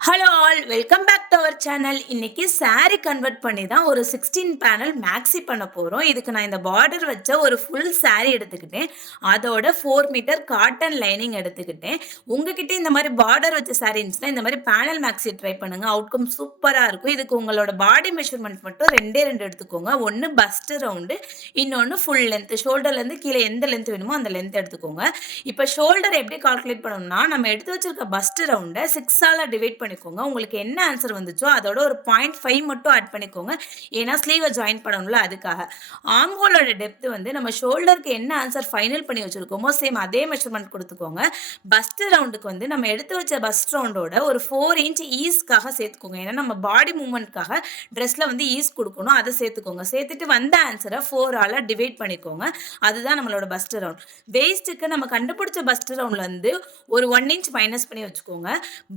Hello all welcome back to our channel. இன்னைக்கு saree convert பண்ணி தான் ஒரு 16 பேனல் மேக்ஸி பண்ண போகிறோம். இதுக்கு நான் இந்த பார்டர் வச்ச ஒரு ஃபுல் saree எடுத்துக்கிட்டேன். அதோட 4 மீட்டர் காட்டன் லைனிங் எடுத்துக்கிட்டேன். உங்ககிட்ட இந்த மாதிரி பார்டர் வச்ச saree இருந்துச்சுன்னா இந்த மாதிரி பேனல் மேக்ஸி ட்ரை பண்ணுங்க. அவுட்கம் சூப்பராக இருக்கும். இதுக்கு உங்களோட பாடி மெஷர்மெண்ட் மட்டும் ரெண்டே எடுத்துக்கோங்க. ஒன்று பஸ்ட் ரவுண்டு, இன்னொன்று ஃபுல் லென்த். ஷோல்டர்லேருந்து கீழே எந்த லென்த் வேணுமோ அந்த லென்த் எடுத்துக்கோங்க. இப்போ ஷோல்டர் எப்படி கால்குலேட் பண்ணணும்னா, நம்ம எடுத்து வச்சிருக்க பஸ்ட் ரவுண்டை 6ஆல் டிவைட் பண்ணிக்கோங்க. உங்களுக்கு என்ன ஆன்சர் வந்துச்சோ அதோட ஒரு 0.5 மட்டும் ஆட் பண்ணிக்கோங்க. ஏன்னா ஸ்லீவை ஜாயின் பண்ணணும்ல, அதுக்காக. ஆர்ம் ஹோலோட டெப்த் வந்து நம்ம ஷோல்டருக்கு என்ன ஆன்சர் ஃபைனல் பண்ணி வச்சிருக்கோமோ சேம் அதே மெஷர்மெண்ட் கொடுத்துக்கோங்க. பஸ்ட் ரவுண்டுக்கு வந்து நம்ம எடுத்து வச்ச பஸ்ட் ரவுண்டோட ஒரு 4 இன்ச் ஈஸ்க்காக சேர்த்துக்கோங்க. ஏன்னா நம்ம பாடி மூவ்மெண்ட்காக ட்ரெஸ்ல வந்து ஈஸ் கொடுக்கணும், அதை சேர்த்துக்கோங்க. சேர்த்துட்டு வந்த ஆன்சரை 4ஆல் டிவைட் பண்ணிக்கோங்க. அதுதான் நம்மளோட பஸ்ட் ரவுண்ட். வேஸ்ட்டுக்கு நம்ம கண்டுபிடிச்ச பஸ்ட் ரவுண்ட்ல இருந்து ஒரு 1 இன்ச் மைனஸ் பண்ணி வச்சுக்கோங்க.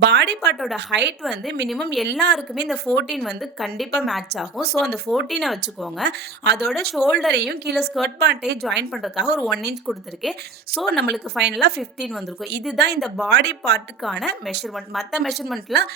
பாடி பார்ட்டோட ஹைட் வந்து மினிமம் எல்லாருக்குமே இந்த 14 வந்து கண்டிப்பா மேட்ச் ஆகும். ஸோ அந்த 14 வச்சுக்கோங்க. அதோட ஷோல்டரையும் கீழே ஸ்கர்ட் பார்ட்டையும் ஜாயின் பண்றதுக்காக ஒரு 1 இன்ச் கொடுத்துருக்கேன். ஸோ நம்மளுக்கு ஃபைனலா 15 வந்திருக்கும். இதுதான் இந்த பாடி பார்ட்டுக்கான மெஷர்மெண்ட். மற்ற மெஷர்மெண்ட்லாம்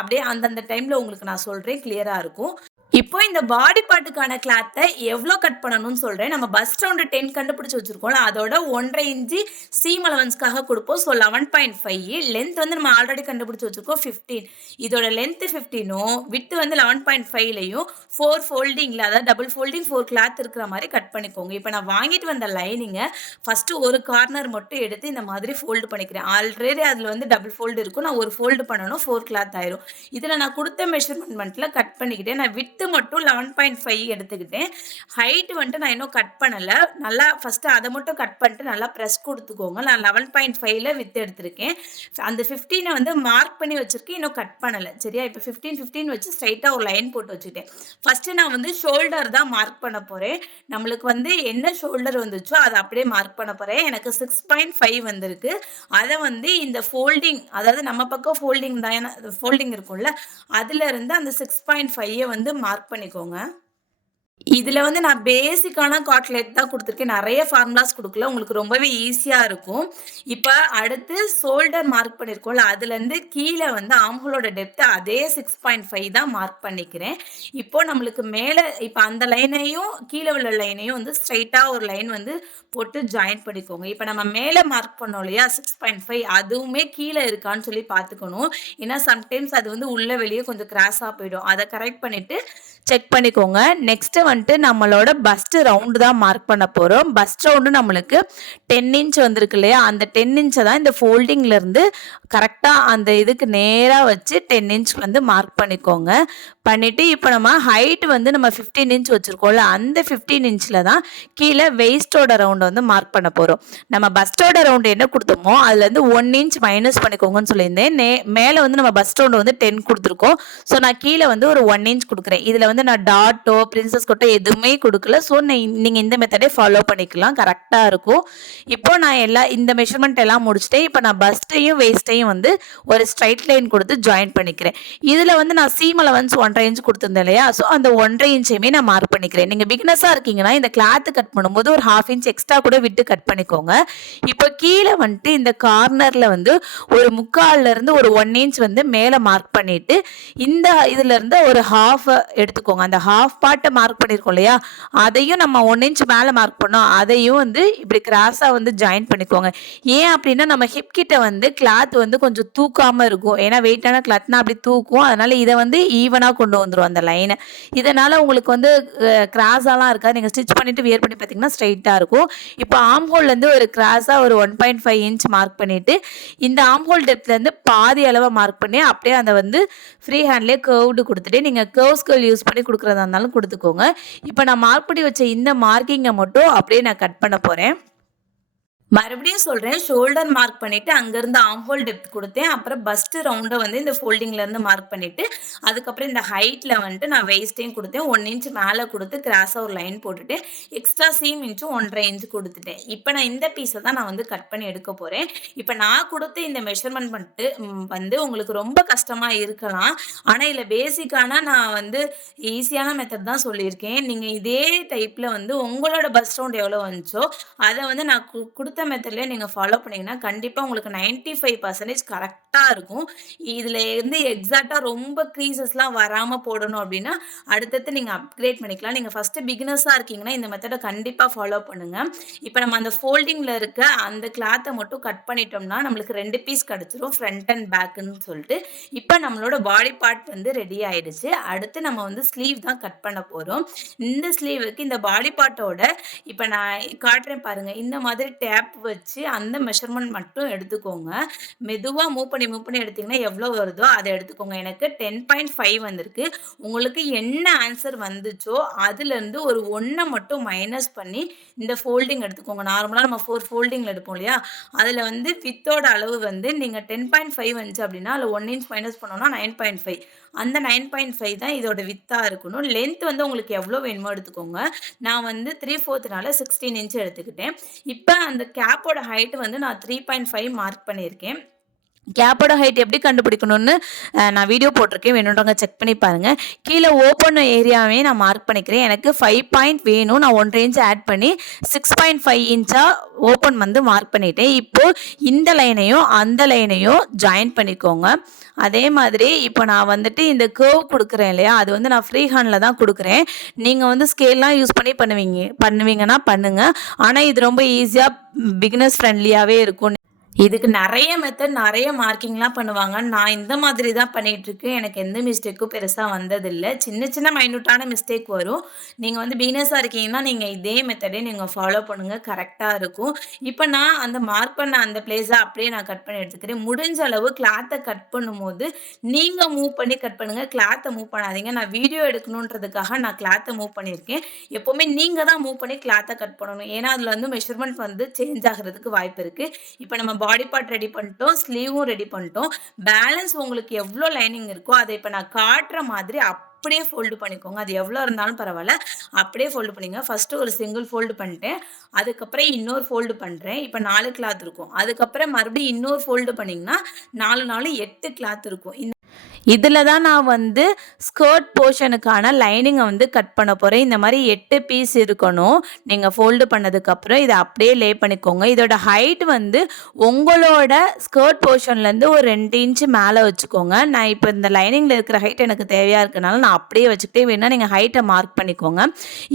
அப்படியே அந்தந்த டைம்ல உங்களுக்கு நான் சொல்றேன், கிளியரா இருக்கும். இப்போ இந்த பாடி பார்ட்டுக்கான கிளாத்தை எவ்வளோ கட் பண்ணணும்னு சொல்கிறேன். நம்ம பஸ்ட் ரவுண்டு 10 கண்டுபிடிச்சி வச்சுருக்கோம்ல, அதோட 1.5 இன்ச்சு சீம் அலவன்ஸ்க்காக கொடுப்போம். ஸோ 11.5. லென்த் வந்து நம்ம ஆல்ரெடி கண்டுபிடிச்சி வச்சுருக்கோம் 15. இதோட லென்த்து 15ம் வித்து வந்து 11.5லையும் 4 ஃபோல்டிங்கில், அதாவது டபுள் ஃபோல்டிங் 4 கிளாத் இருக்கிற மாதிரி கட் பண்ணிக்கோங்க. இப்போ நான் வாங்கிட்டு வந்த லைனிங்கை ஃபஸ்ட்டு ஒரு கார்னர் மட்டும் எடுத்து இந்த மாதிரி ஃபோல்டு பண்ணிக்கிறேன். ஆல்ரெடி அதில் வந்து டபுள் ஃபோல்டு இருக்கும். நான் ஒரு ஃபோல்டு பண்ணணும், 4 கிளாத் ஆயிரும். இதில் நான் கொடுத்த மெஷர்மெண்ட்டில் கட் பண்ணிக்கிட்டேன். நான் வித்து மட்டும் 11.5 எடுத்துக்கிட்டேன். ஹைட் வந்துட்டு நான் இன்னும் கட் பண்ணல. நல்லா ஃபர்ஸ்ட் அதை மட்டும் கட் பண்ணிட்டு நல்லா ப்ரெஸ் கொடுத்துக்கோங்க. நான் 11.5ல வித் எடுத்திருக்கேன். அந்த 15 வந்து மார்க் பண்ணி வச்சிருக்கேன், இன்னும் கட் பண்ணல. சரியா? இப்போ 15 வச்சு ஸ்ட்ரைட்டா ஒரு லைன் போட்டு வச்சுட்டேன். ஃபர்ஸ்ட் நான் வந்து ஷோல்டர் தான் மார்க் பண்ண போறேன். நம்மளுக்கு வந்து என்ன ஷோல்டர் வந்துச்சோ அதை அப்படியே மார்க் பண்ண போறேன். எனக்கு 6.5 வந்திருக்கு. அதை வந்து இந்த ஃபோல்டிங், அதாவது நம்ம பக்கம் ஃபோல்டிங் தான், ஃபோல்டிங் இருக்கும்ல, அதுல இருந்து அந்த 6.5 வந்து மார்க் பண்ணிக்கோங்க. இதுல வந்து நான் பேசிக்கான காட்லெட் தான் குடுத்துருக்கேன். நெறைய ஃபார்முலாஸ் குடுக்கல. உங்களுக்கு ரொம்பவே ஈஸியா இருக்கும். இப்ப அடுத்து ஷோல்டர் மார்க் பண்ணியிருக்கோம்ல, அதுலேருந்து கீழ வந்து ஆர்ம் ஹோலோட டெப்த் அதே 6.5 தான் மார்க் பண்ணிக்கிறேன். இப்போ நம்மளுக்கு மேல இப்ப அந்த லைனையும் கீழ உள்ள லைனையும் வந்து ஸ்ட்ரெய்ட்டா ஒரு லைன் வந்து போட்டு ஜாயின் பண்ணிக்கோங்க. இப்ப நம்ம மேல மார்க் பண்ணோம் இல்லையா 6.5, அதுவுமே கீழ இருக்கான்னு சொல்லி பார்த்துக்கணும். ஏன்னா சம்டைம்ஸ் அது வந்து உள்ள வெளிய கொஞ்சம் கிராஸா போயிடும். அத கரெக்ட் பண்ணிட்டு செக் பண்ணிக்கோங்க. நெக்ஸ்ட் வந்துட்டு நம்மளோட பஸ்ட் ரவுண்டு தான் மார்க் பண்ண போறோம். பஸ்ட் ரவுண்டு நம்மளுக்கு 10 இன்ச் வந்திருக்கு இல்லையா, அந்த 10 இன்ச்சை தான் இந்த ஃபோல்டிங்ல இருந்து கரெக்டா அந்த இதுக்கு நேரா வச்சு 10 இன்ச் வந்து மார்க் பண்ணிக்கோங்க. பண்ணிட்டு இப்போ நம்ம ஹைட் வந்து நம்ம 15 இன்ச் வச்சிருக்கோம்ல, அந்த 15 இன்ச்ல தான் கீழே வெயிஸ்டோட ரவுண்ட் வந்து மார்க் பண்ண போறோம். நம்ம பஸ்டோட ரவுண்ட் என்ன கொடுத்தோமோ அதுல இருந்து 1 இன்ச் மைனஸ் பண்ணிக்கோங்கன்னு சொல்லியிருந்தேன். மேல வந்து நம்ம பஸ்ட் ரவுண்ட் வந்து 10 கொடுத்துருக்கோம். ஸோ நான் கீழே வந்து ஒரு 1 இன்ச் கொடுக்குறேன். இதுல வந்து நான் டாட்டோ பிரின்சஸ் கொட்டோ எதுவுமே கொடுக்கல. ஸோ நீங்க இந்த மெத்தடே ஃபாலோ பண்ணிக்கலாம், கரெக்டா இருக்கும். இப்போ நான் இந்த மெஷர்மெண்ட் எல்லாம் முடிச்சுட்டேன். இப்போ நான் பஸ்ட்டையும் வேஸ்ட்டையும் வந்து ஒரு ஸ்ட்ரைட் லைன் கொடுத்து ஜாயின் பண்ணிக்கிறேன். இதுல வந்து நான் சீம் அலவன்ஸ் 1.5 இன்ச் கொடுத்துருந்தேன் இல்லையா, ஸோ அந்த 1.5 இன்ச்சையுமே நான் மார்க் பண்ணிக்கிறேன். நீங்க பிகினஸா இருக்கீங்கன்னா இந்த கிளாத் கட் பண்ணும்போது ஒரு 1/2 இன்ச் எக்ஸ்ட்ரா கூட விட்டு கட் பண்ணிக்கோங்க. இப்போ கீழே வந்துட்டு இந்த கார்னர்ல வந்து ஒரு 3/4ல இருந்து ஒரு 1 இன்ச் வந்து மேல மார்க் பண்ணிட்டு இந்த இதுல இருந்து ஒரு 1/2 எடுத்துக்கோங்க. அந்த 1/2 பார்ட்டை மார்க் பண்ணிருக்கோம் இல்லையா, அதையும் நம்ம 1 இன்ச் மேல மார்க் பண்ணோம், அதையும் வந்து இப்படி கிராஸா வந்து ஜாயின் பண்ணிக்கோங்க. ஏன் அப்படின்னா நம்ம ஹிப் கிட்ட வந்து கிளாத் வந்து கொஞ்சம் தூக்காம இருக்கும். ஏன்னா வெயிட்டான கிளாத்னா அப்படி தூக்கும். அதனால இதை வந்து ஈவனா கொண்டு வந்துரும் அந்த லைனை. இதனால உங்களுக்கு வந்து கிராஸாலாம் இருக்காது. நீங்க ஸ்டிச் பண்ணிட்டு வியர் பண்ணி பார்த்தீங்கன்னா ஸ்ட்ரைட்டா இருக்கும். இப்போ ஆர்ம் ஹோல்ல இருந்து ஒரு கிராஸா ஒரு 1.5 இன்ச் மார்க் பண்ணிட்டு இந்த ஆர்ம் ஹோல் டெப்த்ல இருந்து பாதி அளவை மார்க் பண்ணி அப்படியே அந்த வந்து ஃப்ரீ ஹேண்ட்லேயே கர்வ்டு கொடுத்துட்டு நீங்கள் கர்வ் ஸ்கேல் யூஸ் பண்ணி கொடுக்குறதா இருந்தாலும் கொடுத்துக்கோங்க. இப்போ நான் மார்க் பண்ணி வச்ச இந்த மார்க்கிங்கை மட்டும் அப்படியே நான் கட் பண்ண போறேன். மறுபடியும் சொல்றேன், ஷோல்டர் மார்க் பண்ணிட்டு அங்கிருந்து ஆர்ம் ஹோல் டெப்த் கொடுத்தேன். அப்புறம் பஸ்ட் ரவுண்டை வந்து இந்த ஃபோல்டிங்ல இருந்து மார்க் பண்ணிட்டு அதுக்கப்புறம் இந்த ஹைட்ல வந்துட்டு நான் வெயிஸ்டையும் கொடுத்தேன். 1 இன்ச் மேலே கொடுத்து கிராஸா ஒரு லைன் போட்டுட்டு எக்ஸ்ட்ரா சீம் இன்ச்சும் 1.5 இன்ச் கொடுத்துட்டேன். இப்போ நான் இந்த பீஸை தான் நான் வந்து கட் பண்ணி எடுக்க போறேன். இப்போ நான் கொடுத்த இந்த மெஷர்மெண்ட் பண்ணிட்டு வந்து உங்களுக்கு ரொம்ப கஷ்டமா இருக்கலாம். ஆனா இதுல பேசிக்கான நான் வந்து ஈஸியான மெத்தட் தான் சொல்லியிருக்கேன். நீங்க இதே டைப்ல வந்து உங்களோட பஸ்ட் ரவுண்ட் எவ்வளோ வந்துச்சோ அதை வந்து நான் கொடுத்த குடுத்த மெத்தட்லயே நீங்க ஃபாலோ பண்ணீங்கன்னா, கண்டிப்பா உங்களுக்கு 95% கரெக்ட்டா இருக்கும். இதுல இருந்து எக்ஸாக்ட்டா ரொம்ப க்ரீசஸ்லாம் வராம போடணும் அப்டின்னா, அடுத்தடுத்து நீங்க அப்கிரேட் பண்ணிக்கலாம். நீங்க ஃபர்ஸ்ட்டு பிகினர்ஸா இருக்கீங்கன்னா, இந்த மெத்தட கண்டிப்பா ஃபாலோ பண்ணுங்க. இப்ப நம்ம அந்த ஃபோல்டிங்ல இருக்க அந்த கிளாத்த மட்டும் கட் பண்ணிட்டோம்னா, நம்மளுக்கு 2 பீஸ் கிடைச்சிரும். ஃப்ரண்ட் அண்ட் பேக்குன்னு சொல்ட்டு. இப்ப நம்மளோட பாடி பார்ட் வந்து ரெடி ஆயிடுச்சு. அடுத்து நம்ம வந்து ஸ்லீவ் தான் கட் பண்ண போறோம். இந்த ஸ்லீவுக்கு இந்த பாடி பார்ட்டோட இப்ப நான் காட்டுறேன் பாருங்க. இந்த மாதிரி டேப் வச்சு அந்த மெஷர்மென்ட் மட்டும் எடுத்துக்கோங்க. மெதுவா மூவ் பண்ணி எடுத்தீங்கன்னா, எவ்வளோ வருதோ அத எடுத்துக்கோங்க. எனக்கு 10.5 வந்திருக்கு. உங்களுக்கு என்ன ஆன்சர் வந்துச்சோ, அதுலருந்து ஒரு 1 மட்டும் மைனஸ் பண்ணி இந்த ஃபோல்டிங் எடுத்துக்கோங்க. நார்மலா நம்ம 4 ஃபோல்டிங்ல எடுப்போம் இல்லையா? அதுல வந்து வித்தோட அளவு வந்து நீங்க 10.5 வந்துச்சு அப்டின்னா, அதுல 1 இன்ச் மைனஸ் பண்ணோம்னா 9.5. அந்த 9.5 தான் இதோட வித்தா இருக்கணும். லென்த் வந்து உங்களுக்கு எவ்வளோ வேணுமோ எடுத்துக்கோங்க. நான் வந்து 3/4னால 16 இன்ச் எடுத்துக்கிட்டேன். இப்ப அந்த கேப்போட ஹைட் வந்து நான் 3.5 மார்க் பண்ணியிருக்கேன். கேப்போட ஹைட் எப்படி கண்டுபிடிக்கணும்னு நான் வீடியோ போட்டிருக்கேன். வேணுன்றவங்க செக் பண்ணி பாருங்க. கீழே ஓப்பன் ஏரியாவே நான் மார்க் பண்ணிக்கிறேன். எனக்கு 5 பாயிண்ட் வேணும். நான் 1.5 இன்ச் ஆட் பண்ணி 6.5 இன்ச்சா ஓப்பன் வந்து மார்க் பண்ணிட்டேன். இப்போ இந்த லைனையும் அந்த லைனையும் ஜாயின் பண்ணிக்கோங்க. அதே மாதிரி இப்போ நான் வந்துட்டு இந்த கர்வ் கொடுக்குறேன் இல்லையா, அது வந்து நான் ஃப்ரீ ஹேண்டில் தான் கொடுக்குறேன். நீங்கள் வந்து ஸ்கேல்லாம் யூஸ் பண்ணி பண்ணுவீங்கன்னா பண்ணுங்க. ஆனால் இது ரொம்ப ஈஸியாக பிகினர்ஸ் ஃப்ரெண்ட்லியாகவே இருக்கும். இதுக்கு நெறைய மெத்தட், நெறைய மார்க்கிங்லாம் பண்ணுவாங்க. நான் இந்த மாதிரி தான் பண்ணிட்டுருக்கேன். எனக்கு எந்த மிஸ்டேக்கும் பெருசா வந்ததில்ல. சின்ன சின்ன மைன்யூட்டான மிஸ்டேக் வரும். நீங்க வந்து பிகினர்ஸா இருக்கீங்கன்னா, நீங்க இதே மெத்தடே நீங்க ஃபாலோ பண்ணுங்க. கரெக்ட்டா இருக்கும். இப்ப நான் அந்த மார்க் பண்ண அந்த பிளேஸ அப்படியே நான் கட் பண்ணி எடுத்துக்கிறேன். முடிஞ்ச அளவு கிளாத்த கட் பண்ணும்போது, நீங்க மூவ் பண்ணி கட் பண்ணுங்க. கிளாத்த மூவ் பண்ணாதீங்க. நான் வீடியோ எடுக்கணுன்றதுக்காக நான் கிளாத்த மூவ் பண்ணியிருக்கேன். எப்பவுமே நீங்க தான் மூவ் பண்ணி கிளாத்த கட் பண்ணணும். ஏன்னா, அதுல வந்து மெஷர்மென்ட் வந்து சேஞ்ச் ஆகுறதுக்கு வாய்ப்பு இருக்கு. இப்ப நம்ம பாடி பார்ட் ரெடி பண்ணிட்டோம். ஸ்லீவும் ரெடி பண்ணிட்டோம். பேலன்ஸ் உங்களுக்கு எவ்வளோ லைனிங் இருக்கோ, அத இப்ப நான் காட்டுற மாதிரி அப்படியே ஃபோல்டு பண்ணிக்கோங்க. அது எவ்வளோ இருந்தாலும் பரவால்ல. அப்படியே ஃபோல்டு பண்ணிங்க. ஃபர்ஸ்ட்டு ஒரு சிங்கிள் ஃபோல்டு பண்ணிட்டேன். அதுக்கப்புறம் இன்னொரு ஃபோல்டு பண்றேன். இப்ப 4 கிளாத் இருக்கும். அதுக்கப்புறம் மறுபடியும் இன்னொரு ஃபோல்டு பண்ணீங்கன்னா, 4 4 8 கிளாத் இருக்கும். இதில தான் நான் வந்து ஸ்கர்ட் போர்ஷனுக்கான லைனிங்கை வந்து கட் பண்ண போகிறேன். இந்த மாதிரி 8 பீஸ் இருக்கணும். நீங்கள் ஃபோல்டு பண்ணதுக்கப்புறம் இதை அப்படியே லே பண்ணிக்கோங்க. இதோட ஹைட் வந்து உங்களோட ஸ்கர்ட் போர்ஷன்லேருந்து ஒரு 2 இன்ச்சு மேலே வச்சுக்கோங்க. நான் இப்போ இந்த லைனிங்கில் இருக்கிற ஹைட் எனக்கு தேவையாக இருக்கனால நான் அப்படியே வச்சுக்கிட்டே வேணால் நீங்கள் ஹைட்டை மார்க் பண்ணிக்கோங்க.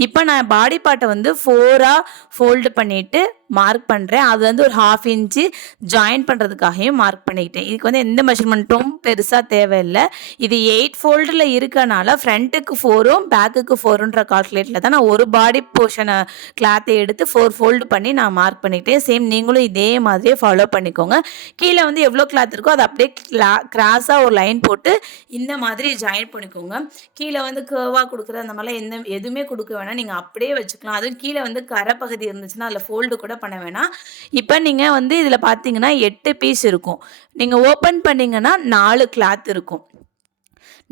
இப்போ நான் பாடி பார்ட்டை வந்து 4ஆ ஃபோல்டு பண்ணிவிட்டு மார்க் பண்ணுறேன். அது வந்து ஒரு 1/2 இன்ச்சு ஜாயின் பண்ணுறதுக்காகவும் மார்க் பண்ணிக்கிட்டேன். இதுக்கு வந்து எந்த மெஷர்மெண்ட்டும் பெருசாக தேவையில்லை. இது 8 ஃபோல்டில் இருக்கனால ஃப்ரண்ட்டுக்கு 4ம் பேக்குக்கு 4ன்ற கால்குலேட்டில் தான் நான் ஒரு பாடி போர்ஷனை கிளாத்தை எடுத்து 4 ஃபோல்டு பண்ணி நான் மார்க் பண்ணிக்கிட்டேன். சேம் நீங்களும் இதே மாதிரியே ஃபாலோ பண்ணிக்கோங்க. கீழே வந்து எவ்வளோ கிளாத் இருக்கோ அதை அப்படியே கிராஸாக ஒரு லைன் போட்டு இந்த மாதிரி ஜாயின் பண்ணிக்கோங்க. கீழே வந்து கர்வாக கொடுக்குற அந்த மாதிரிலாம் எதுவுமே கொடுக்க வேணாம். நீங்கள் அப்படியே வச்சுக்கலாம். அதுவும் கீழே வந்து கரை பகுதி இருந்துச்சுன்னா அதில் ஃபோல்டு கூட பண்ண வேணாம். இப்போ நீங்கள் வந்து இதில் பார்த்தீங்கன்னா 8 பீஸ் இருக்கும். நீங்கள் ஓப்பன் பண்ணிங்கன்னா 4 கிளாத் இருக்கும்.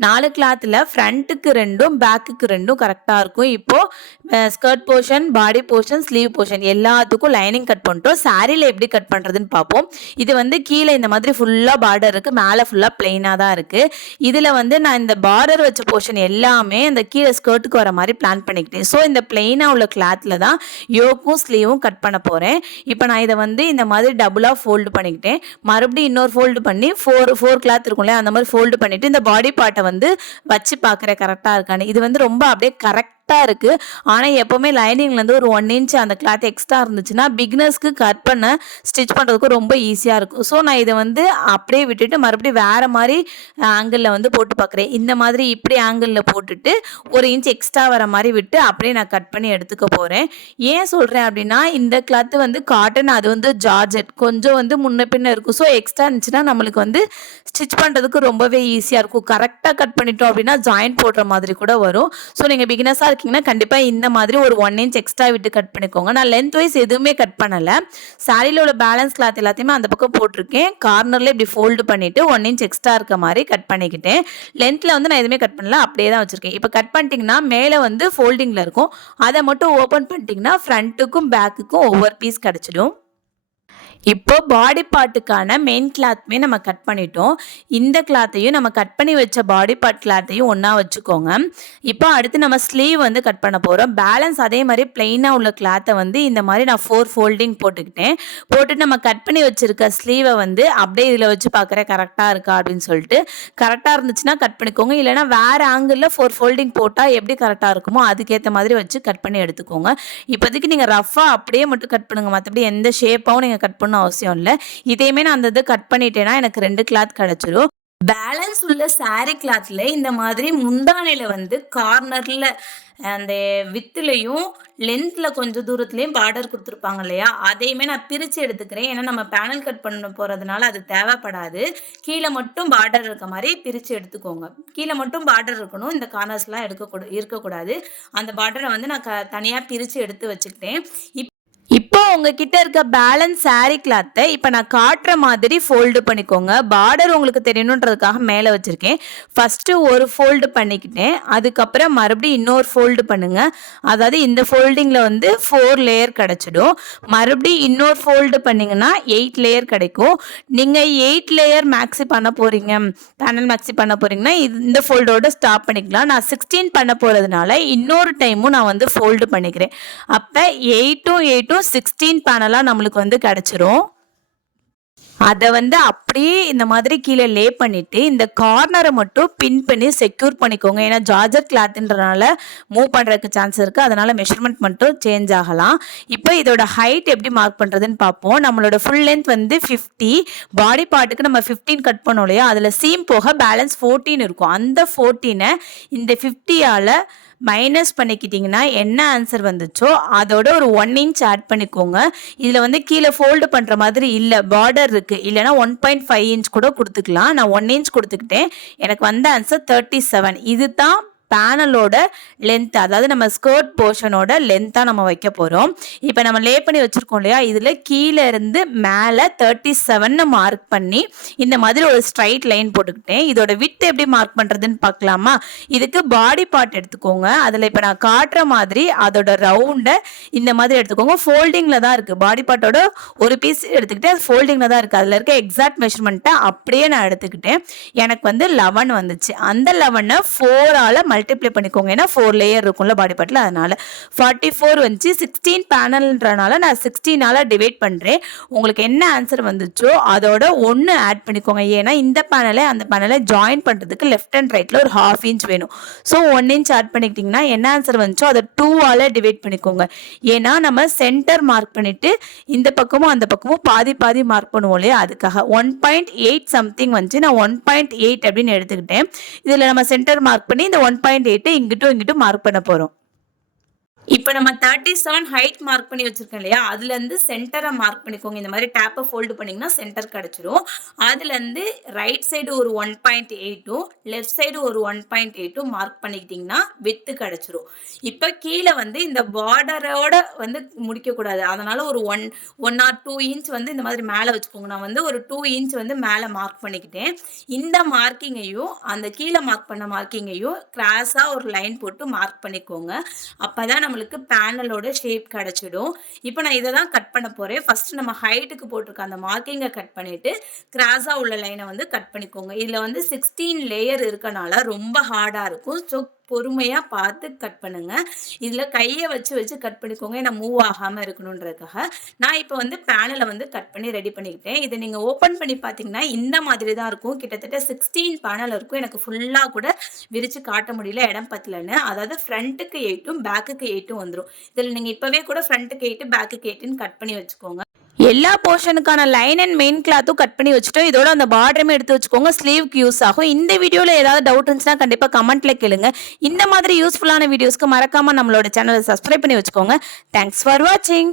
4 கிளாத்தில் ஃப்ரண்ட்டுக்கு 2ம் பேக்குக்கு 2ம் கரெக்டாக இருக்கும். இப்போது ஸ்கர்ட் போர்ஷன், பாடி போர்ஷன், ஸ்லீவ் போர்ஷன் எல்லாத்துக்கும் லைனிங் கட் பண்ணிட்டோம். சாரியில் எப்படி கட் பண்ணுறதுன்னு பார்ப்போம். இது வந்து கீழே இந்த மாதிரி ஃபுல்லாக பார்டர் இருக்குது, மேலே ஃபுல்லாக பிளெயினாக தான் இருக்குது. இதில் வந்து நான் இந்த பார்டர் வச்ச போர்ஷன் எல்லாமே இந்த கீழே ஸ்கர்ட்டுக்கு வர மாதிரி பிளான் பண்ணிக்கிட்டேன். ஸோ இந்த பிளெயினாக உள்ள கிளாத்தில் தான் யோக்கும் ஸ்லீவும் கட் பண்ண போகிறேன். இப்போ நான் இதை வந்து இந்த மாதிரி டபுளாக ஃபோல்டு பண்ணிக்கிட்டேன். மறுபடியும் இன்னொரு ஃபோல்டு பண்ணி 4 கிளாத் இருக்கும்ல அந்த மாதிரி ஃபோல்டு பண்ணிவிட்டு இந்த பாடி பார்ட்டை வந்து வச்சு பார்க்குறேன் கரெக்டாக இருக்கான்னு. இது வந்து ரொம்ப அப்படியே கரெக்டாக இருக்கு. ஆனால் எப்போவுமே லைனிங்லேருந்து ஒரு 1 இன்ச் அந்த கிளாத் எக்ஸ்ட்ரா இருந்துச்சுன்னா பிகினர்ஸ்க்கு கட் பண்ண ஸ்டிச் பண்ணுறதுக்கு ரொம்ப ஈஸியாக இருக்கும். ஸோ நான் இதை வந்து அப்படியே விட்டுட்டு மறுபடியும் வேறு மாதிரி ஆங்கிளில் வந்து போட்டு பார்க்குறேன். இந்த மாதிரி இப்படி ஆங்கிளில் போட்டுட்டு 1 இன்ச் எக்ஸ்ட்ரா வர மாதிரி விட்டு அப்படியே நான் கட் பண்ணி எடுத்துக்க போகிறேன். ஏன் சொல்கிறேன் அப்படின்னா இந்த கிளாத்து வந்து காட்டன், அது வந்து ஜார்ஜெட், கொஞ்சம் வந்து முன்ன பின்ன இருக்கும். ஸோ எக்ஸ்ட்ரா இருந்துச்சுன்னா நம்மளுக்கு வந்து ஸ்டிச் பண்ணுறதுக்கு ரொம்பவே ஈஸியாக இருக்கும். கரெக்டாக கட் பண்ணிட்டோம் அப்படின்னா ஜாயின் போடுற மாதிரி கூட வரும். ஸோ நீங்கள் பிகினர்ஸாக இருக்கீங்கன்னா கண்டிப்பாக இந்த மாதிரி ஒரு 1 இன்ச் எக்ஸ்ட்ரா விட்டு கட் பண்ணிக்கோங்க. நான் லென்த் வைஸ் எதுவுமே கட் பண்ணலை. சாரியில் உள்ள பேலன்ஸ் கிளாத் எல்லாத்தையுமே அந்த பக்கம் போட்டிருக்கேன். கார்னரில் இப்படி ஃபோல்டு பண்ணிவிட்டு 1 இன்ச் எக்ஸ்ட்ரா இருக்க மாதிரி கட் பண்ணிக்கிட்டேன். லென்த்தில் வந்து நான் எதுவுமே கட் பண்ணல, அப்படியே தான் வச்சுருக்கேன். இப்போ கட் பண்ணிட்டீங்கன்னா மேலே வந்து ஃபோல்டிங்கில் இருக்கும். அதை மட்டும் ஓப்பன் பண்ணிட்டீங்கன்னா ஃப்ரண்ட்டுக்கும் பேக்குக்கும் ஒவ்வொரு பீஸ் கிடச்சிடும். இப்போ பாடி பார்ட்டுக்கான மெயின் கிளாத்துமே நம்ம கட் பண்ணிட்டோம். இந்த கிளாத்தையும் நம்ம கட் பண்ணி வச்ச பாடி பார்ட் கிளாத்தையும் ஒன்றா வச்சுக்கோங்க. இப்போ அடுத்து நம்ம ஸ்லீவ் வந்து கட் பண்ண போகிறோம். பேலன்ஸ் அதே மாதிரி பிளெயினாக உள்ள கிளாத்தை வந்து இந்த மாதிரி நான் 4 ஃபோல்டிங் போட்டுக்கிட்டேன். போட்டுட்டு நம்ம கட் பண்ணி வச்சுருக்க ஸ்லீவை வந்து அப்படியே இதில் வச்சு பார்க்குறேன் கரெக்டாக இருக்கா அப்படின்னு சொல்லிட்டு. கரெக்டாக இருந்துச்சுன்னா கட் பண்ணிக்கோங்க. இல்லைனா வேறு ஆங்கிளில் 4 ஃபோல்டிங் போட்டால் எப்படி கரெக்டாக இருக்குமோ அதுக்கேற்ற மாதிரி வச்சு கட் பண்ணி எடுத்துக்கோங்க. இப்போதைக்கு நீங்கள் ரஃபாக அப்படியே மட்டும் கட் பண்ணுங்கள். மற்றபடி எந்த ஷேப்பாகவும் நீங்கள் கட் பண்ண அவசியம் இல்லை. இதையுமே நான் அந்த இது கட் பண்ணிட்டேன்னா எனக்கு 2 கிளாத் கிடைச்சிரும். பேலன்ஸ் உள்ள சாரி கிளாத்ல இந்த மாதிரி முந்தானையில வந்து கார்னர்ல அந்த வித்துலையும் லென்த்ல கொஞ்சம் தூரத்துலயும் பார்டர் கொடுத்துருப்பாங்க இல்லையா, அதையுமே நான் பிரிச்சு எடுத்துக்கிறேன். ஏன்னா நம்ம பேனல் கட் பண்ண போறதுனால அது தேவைப்படாது. கீழே மட்டும் பார்டர் இருக்க மாதிரி பிரிச்சு எடுத்துக்கோங்க. கீழே மட்டும் பார்டர் இருக்கணும், இந்த கார்னர்ஸ்லாம் இருக்கக்கூடாது. அந்த பார்டரை வந்து நான் தனியா பிரிச்சு எடுத்து வச்சுக்கிட்டேன். இப்போ உங்ககிட்ட இருக்க பேலன்ஸ் சாரி கிளாத்தை இப்போ நான் காட்டுற மாதிரி ஃபோல்டு பண்ணிக்கோங்க. பார்டர் உங்களுக்கு தெரியணுன்றதுக்காக மேலே வச்சுருக்கேன். ஃபஸ்ட்டு ஒரு ஃபோல்டு பண்ணிக்கிட்டேன். அதுக்கப்புறம் மறுபடியும் இன்னொரு ஃபோல்டு பண்ணுங்க. அதாவது இந்த ஃபோல்டிங்கில் வந்து 4 லேயர் கிடச்சிடும். மறுபடியும் இன்னொரு ஃபோல்டு பண்ணிங்கன்னா 8 லேயர் கிடைக்கும். நீங்கள் 8 லேயர் மேக்ஸி பண்ண போகிறீங்க, பேனல் மேக்ஸி பண்ண போகிறீங்கன்னா இந்த ஃபோல்டோட ஸ்டாப் பண்ணிக்கலாம். நான் 16 பண்ண போகிறதுனால இன்னொரு டைமும் நான் வந்து ஃபோல்டு பண்ணிக்கிறேன். அப்போ 8 16 பேனலா நம்மளுக்கு வந்து கிடைச்சிரும். அதை வந்து அப்படியே இந்த மாதிரி கீழே லே பண்ணிட்டு இந்த கார்னரை மட்டும் பின் பண்ணி செக்யூர் பண்ணிக்கோங்க. ஏன்னா ஜார்ஜர் கிளாத்ன்றனால மூவ் பண்ணுறதுக்கு சான்ஸ் இருக்குது. அதனால மெஷர்மெண்ட் மட்டும் சேஞ்ச் ஆகலாம். இப்போ இதோட ஹைட் எப்படி மார்க் பண்ணுறதுன்னு பார்ப்போம். நம்மளோட ஃபுல் லென்த் வந்து 50. பாடி பார்ட்டுக்கு நம்ம 15 கட் பண்ணோம் இல்லையா, அதில் சீம் போக பேலன்ஸ் 14 இருக்கும். அந்த 14 இந்த 50ஆல் மைனஸ் பண்ணிக்கிட்டிங்கன்னா என்ன ஆன்சர் வந்துச்சோ அதோட ஒரு 1 இன்ச் ஆட் பண்ணிக்கோங்க. இதில் வந்து கீழே ஃபோல்டு பண்ணுற மாதிரி இல்லை, பார்டர் இருக்குது. இல்லைனா 1.5 இன்ச் கூட கொடுத்துக்கலாம். நான் 1 இன்ச் கொடுத்துக்கிட்டேன். எனக்கு வந்த ஆன்சர் 37. இது தான் பேனலோட லென்த், அதாவது நம்ம ஸ்கர்ட் போர்ஷனோட லென்த்தாக நம்ம வைக்க போகிறோம். இப்போ நம்ம லே பண்ணி வச்சுருக்கோம் இல்லையா, இதில் கீழே இருந்து மேலே 37 மார்க் பண்ணி இந்த மாதிரி ஒரு ஸ்ட்ரைட் லைன் போட்டுக்கிட்டேன். இதோட வித் எப்படி மார்க் பண்ணுறதுன்னு பார்க்கலாமா? இதுக்கு பாடி பார்ட் எடுத்துக்கோங்க. அதில் இப்போ நான் காட்டுற மாதிரி அதோட ரவுண்டை இந்த மாதிரி எடுத்துக்கோங்க. ஃபோல்டிங்கில் தான் இருக்குது. பாடி பார்ட்டோட ஒரு பீஸ் எடுத்துக்கிட்டு அது ஃபோல்டிங்கில் தான் இருக்குது. அதில் இருக்க எக்ஸாக்ட் மெஷர்மெண்ட்டை அப்படியே நான் எடுத்துக்கிட்டேன். எனக்கு வந்து 11 வந்துச்சு. அந்த 11 4ஆல் மல்டிப்ளை பண்ணிக்கோங்க. ஏன்னா 4 லேயர் இருக்கும்ல பாடி பார்ட்டில், அதனால 44 வந்துச்சு. 16 பேனல்ன்றனால நான் 16ஆல் டிவைட் பண்ணுறேன். உங்களுக்கு என்ன ஆன்சர் வந்துச்சோ அதோட 1 ஆட் பண்ணிக்கோங்க. ஏன்னா இந்த பேனலை அந்த பேனலை ஜாயின் பண்ணுறதுக்கு லெஃப்ட் அண்ட் ரைட்டில் ஒரு 1/2 இன்ச் வேணும். ஸோ 1 இன்ச் ஆட் பண்ணிக்கிட்டிங்கன்னா என்ன ஆன்சர் வந்துச்சோ அதை 2ஆல் டிவைட் பண்ணிக்கோங்க. ஏன்னா நம்ம சென்டர் மார்க் பண்ணிவிட்டு இந்த பக்கமும் அந்த பக்கமும் பாதி பாதி மார்க் பண்ணுவோம் இல்லையா, அதுக்காக 1.8 சம்திங் வந்துச்சு. நான் 1.8 அப்படின்னு எடுத்துக்கிட்டேன். இதில் நம்ம சென்டர் மார்க் பண்ணி இந்த 1.8 இங்கிட்டும் மார்க் பண்ண போறோம். இப்போ நம்ம 37 ஹைட் மார்க் பண்ணி வச்சிருக்கோம் இல்லையா, அதுலேருந்து சென்டரை மார்க் பண்ணிக்கோங்க. இந்த மாதிரி டேப்பை ஃபோல்டு பண்ணிங்கன்னா சென்டர் கிடச்சிரும். அதுலேருந்து ரைட் சைடு ஒரு 1.8 லெஃப்ட் சைடு ஒரு 1.8 மார்க் பண்ணிக்கிட்டிங்கன்னா வித்து கிடச்சிரும். இப்போ கீழே வந்து இந்த பார்டரோட வந்து முடிக்கக்கூடாது. அதனால் ஒரு 1 or 2 இன்ச் வந்து இந்த மாதிரி மேலே வச்சுக்கோங்க. நான் வந்து ஒரு 2 இன்ச் வந்து மேலே மார்க் பண்ணிக்கிட்டேன். இந்த மார்க்கிங்கையும் அந்த கீழே மார்க் பண்ண மார்க்கிங்கையும் கிராஸாக ஒரு லைன் போட்டு மார்க் பண்ணிக்கோங்க. அப்போ தான் நம்மளுக்கு பேனலோட ஷேப் கிடைச்சிடும். இப்போ நான் இதை தான் கட் பண்ண போகிறேன். ஃபர்ஸ்ட் நம்ம ஹைட்டுக்கு போட்டிருக்க அந்த மார்க்கிங்கை கட் பண்ணிவிட்டு கிராஸாக உள்ள லைனை வந்து கட் பண்ணிக்கோங்க. இதில் வந்து 16 லேயர் இருக்கனால ரொம்ப ஹார்டாக இருக்கும். ஸோ பொறுமையாக பார்த்து கட் பண்ணுங்க. இதில் கையை வச்சு கட் பண்ணிக்கோங்க. ஏன்னா மூவ் ஆகாமல் இருக்கணுன்றதுக்காக. நான் இப்போ வந்து பேனலை வந்து கட் பண்ணி ரெடி பண்ணிக்கிட்டேன். இதை நீங்கள் ஓப்பன் பண்ணி பார்த்தீங்கன்னா இந்த மாதிரி தான் இருக்கும். கிட்டத்தட்ட 16 பேனல் இருக்கும். எனக்கு ஃபுல்லாக கூட விரித்து காட்ட முடியல, இடம் பத்தலன்னு. அதாவது ஃப்ரண்ட்டுக்கு 8 பேக்குக்கு 8 வந்துடும். இதில் நீங்கள் இப்போவே கூட ஃப்ரண்ட்டுக்கு 8 பேக்குக்கு 8 கட் பண்ணி வச்சுக்கோங்க. எல்லா போர்ஷனுக்கான லைன் அண்ட் மெயின் கிளாத்தும் கட் பண்ணி வச்சுட்டோம். இதோட அந்த பார்டருமே எடுத்து வச்சுக்கோங்க. ஸ்லீவ்க்கு யூஸ் ஆகும். இந்த வீடியோவில் ஏதாவது டவுட் இருந்துச்சுன்னா கண்டிப்பாக கமெண்ட்ல கேளுங்க. இந்த மாதிரி யூஸ்ஃபுல்லான வீடியோஸ்க்கு மறக்காம நம்மளோட சேனலை சப்ஸ்கிரைப் பண்ணி வச்சுக்கோங்க. தேங்க்ஸ் ஃபார் வாட்சிங்.